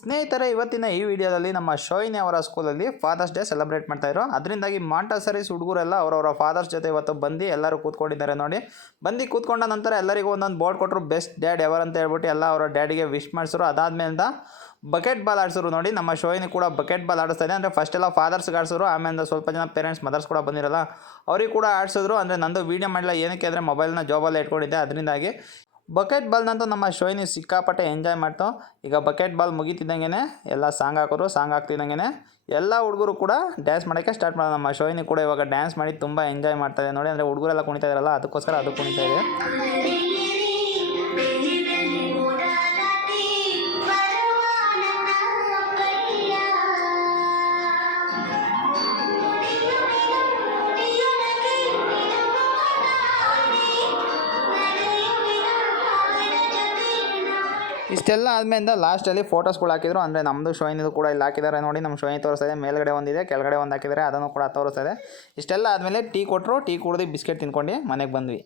ಸ್ನೇಹಿತರೆ, ಇವತ್ತಿನ ಈ ವಿಡಿಯೋದಲ್ಲಿ ನಮ್ಮ ಶೋಯಿನಿ ಅವರ ಸ್ಕೂಲಲ್ಲಿ ಫಾದರ್ಸ್ ಡೇ ಸೆಲೆಬ್ರೇಟ್ ಮಾಡ್ತಾ ಇರೋ ಅದರಿಂದಾಗಿ ಮಾಂಟಸರೀಸ್ ಹುಡುಗರೆಲ್ಲ ಅವರವರ ಫಾದರ್ಸ್ ಜೊತೆ ಇವತ್ತು ಬಂದು ಎಲ್ಲರೂ ಕೂತ್ಕೊಂಡಿದ್ದಾರೆ ನೋಡಿ. ಬಂದು ಕೂತ್ಕೊಂಡ ನಂತರ ಎಲ್ಲರಿಗೂ ಒಂದೊಂದು ಬೋರ್ಡ್ ಕೊಟ್ಟರು ಬೆಸ್ಟ್ ಡ್ಯಾಡ್ ಎವರ್ ಅಂತ ಹೇಳ್ಬಿಟ್ಟು ಎಲ್ಲ ಅವರ ಡ್ಯಾಡಿಗೆ ವಿಶ್ ಮಾಡಿಸಿದ್ರು. ಅದಾದ್ಮೇಲಿಂದ ಬಕೆಟ್ ಬಾಲ್ ಆಡಿಸೋರು ನೋಡಿ. ನಮ್ಮ ಶೋಯಿನಿ ಕೂಡ ಬಕೆಟ್ ಬಾಲ್ ಆಡಿಸ್ತಾ ಇದೆ ಅಂದರೆ ಫಸ್ಟ್ ಎಲ್ಲ ಫಾದರ್ಸ್ಗೆ ಆಡಿಸೋರು ಆಮೇಲೆ ಸ್ವಲ್ಪ ಜನ ಪೇರೆಂಟ್ಸ್ ಮದರ್ಸ್ ಕೂಡ ಬಂದಿರಲ್ಲ, ಅವ್ರಿಗೆ ಕೂಡ ಆಡಿಸಿದ್ರು. ಅಂದರೆ ನಂದು ವೀಡಿಯೋ ಮಾಡಲಿಲ್ಲ ಏನಕ್ಕೆ ಅಂದರೆ ಮೊಬೈಲ್ನ ಜಾಬಲ್ಲಿ ಇಟ್ಕೊಂಡಿದ್ದೆ. ಅದರಿಂದಾಗಿ ಬಕೆಟ್ ಬಾಲ್ನಂತೂ ನಮ್ಮ ಶೋಯಿನಿ ಸಿಕ್ಕಾಪಟ್ಟೆ ಎಂಜಾಯ್ ಮಾಡ್ತು. ಈಗ ಬಕೆಟ್ ಬಾಲ್ ಮುಗಿತಿದ್ದಂಗೆ ಎಲ್ಲ ಸಾಂಗ್ ಹಾಕೋರು ಸಾಂಗ್ ಹಾಕ್ತಿದ್ದಂಗೆ ಎಲ್ಲ ಹುಡುಗರು ಕೂಡ ಡ್ಯಾನ್ಸ್ ಮಾಡೋಕ್ಕೆ ಸ್ಟಾರ್ಟ್ ಮಾಡೋದು. ನಮ್ಮ ಶೋಯಿನಿ ಕೂಡ ಇವಾಗ ಡ್ಯಾನ್ಸ್ ಮಾಡಿ ತುಂಬ ಎಂಜಾಯ್ ಮಾಡ್ತಾ ಇದೆ. ನೋಡಿ, ಅಂದರೆ ಹುಡುಗರೆಲ್ಲ ಕುಣಿತಾ ಇದಾರಲ್ಲ, ಅದಕ್ಕೋಸ್ಕರ ಅದು ಕುಣಿತಾ ಇದೆ. ಇಷ್ಟೆಲ್ಲ ಆದಮೇಲೆ ಲಾಸ್ಟಲ್ಲಿ ಫೋಟೋಸ್ಗಳು ಹಾಕಿದ್ರು. ಅಂದರೆ ನಮ್ಮದು ಶೋಯಿನಿದು ಕೂಡ ಇಲ್ಲಿ ಹಾಕಿದ್ದಾರೆ ನೋಡಿ ನಮ್ಮ ಶೋಯಿನಿ ತೋರಿಸ್ತಾ ಇದೆ. ಮೇಲ್ಗಡೆ ಒಂದಿದೆ, ಕೆಳಗಡೆ ಒಂದು ಹಾಕಿದ್ದಾರೆ. ಅದನ್ನು ಕೂಡ ತೋರಿಸ್ತಾ ಇಷ್ಟೆಲ್ಲ ಆದಮೇಲೆ ಟೀ ಕೊಟ್ಟರು ಟೀ ಕುಡಿದು ಬಿಸ್ಕೆಟ್ ತಿನ್ಕೊಂಡು ಮನೆಗೆ ಬಂದ್ವಿ.